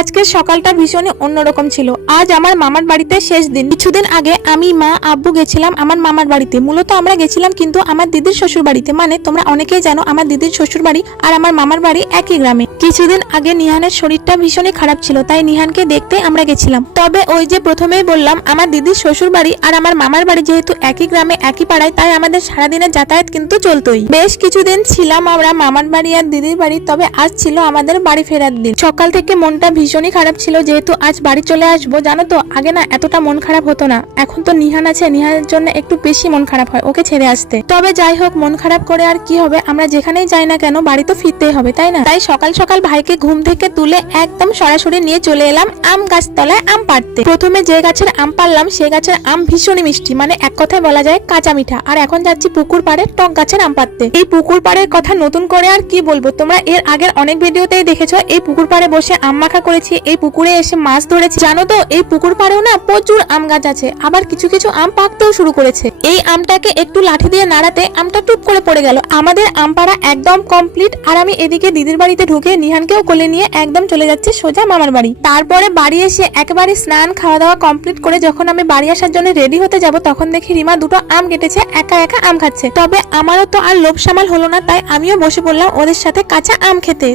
আজকের সকালটা ভীষণই অন্যরকম ছিল। আজ আমার মামার বাড়িতে শেষ দিন। কিছুদিন আগে আমি, মা, আব্বু গেছিলাম আমার মামার বাড়িতে। মূলত আমরা গেছিলাম কিন্তু আমার দিদির শ্বশুর বাড়িতে। মানে তোমরা অনেকেই জানো আমার দিদির শ্বশুর বাড়ি আর আমার মামার বাড়ি একই গ্রামে। কিছুদিন আগে নিহানের শরীরটা ভীষণই খারাপ ছিল, তাই নিহানকে দেখতে আমরা গেছিলাম। তবে ওই যে প্রথমেই বললাম আমার দিদির শ্বশুর বাড়ি আর আমার মামার বাড়ি যেহেতু একই গ্রামে একই পাড়ায়, তাই আমাদের সারাদিনের যাতায়াত কিন্তু চলতোই। বেশ কিছুদিন ছিলাম আমরা মামার বাড়ি আর দিদির বাড়ি। তবে আজ ছিল আমাদের বাড়ি ফেরার দিন। সকাল থেকে মনটা ভীষণই খারাপ ছিল, যেহেতু আজ বাড়ি চলে আসবো। জানো তো আগে না এতটা মন খারাপ হতো না, এখন তো নিহান আছে, নিহানের জন্য একটু বেশি মন খারাপ হয় ওকে ছেড়ে আসতে। তবে যাই হোক, মন খারাপ করে আর কি হবে, আমরা যেখানেই যাই না কেন বাড়ি তো ফিরতেই হবে, তাই না? তাই সকাল সকাল ভাইকে ঘুম থেকে তুলে একদম সরাসরি নিয়ে চলে এলাম আম গাছতলায় আম পাড়তে। প্রথমে যে গাছের আম পাড়লাম সে গাছের আম ভীষণই মিষ্টি, মানে এক কথায় বলা যায় কাঁচা মিঠা। আর এখন যাচ্ছি পুকুর পাড়ে টক গাছের আম পাড়তে। এই পুকুর পাড়ের কথা নতুন করে আর কি বলবো, তোমরা এর আগের অনেক ভিডিওতেই দেখেছো এই পুকুর পাড়ে বসে আম মাখা করেছি, এই পুকুরে এসে মাছ ধরেছি। জানো তো এই পুকুর পাড়েও না প্রচুর আম গাছ আছে, আবার কিছু কিছু আম পাকতেও শুরু করেছে। এই আমটাকে একটু লাঠি দিয়ে নাড়াতে আমটা টুপ করে পড়ে গেল। আমাদের আম পাড়া একদম কমপ্লিট। আর আমি এদিকে দিদির বাড়িতে ঢুকে নিহানকেও কোলে নিয়ে একদম চলে যাচ্ছে সোজা মামার বাড়ি। তারপরে বাড়ি এসে একেবারে স্নান খাওয়া দাওয়া কমপ্লিট করে যখন আমি বাড়ি আসার জন্য রেডি হতে যাব, তখন দেখি রিমা দুটো আম কেটেছে, একা একা আম খাচ্ছে। তবে আমারও তো আর লোভ সামাল হলো না, তাই আমিও বসে পড়লাম ওদের সাথে কাঁচা আম খেতে।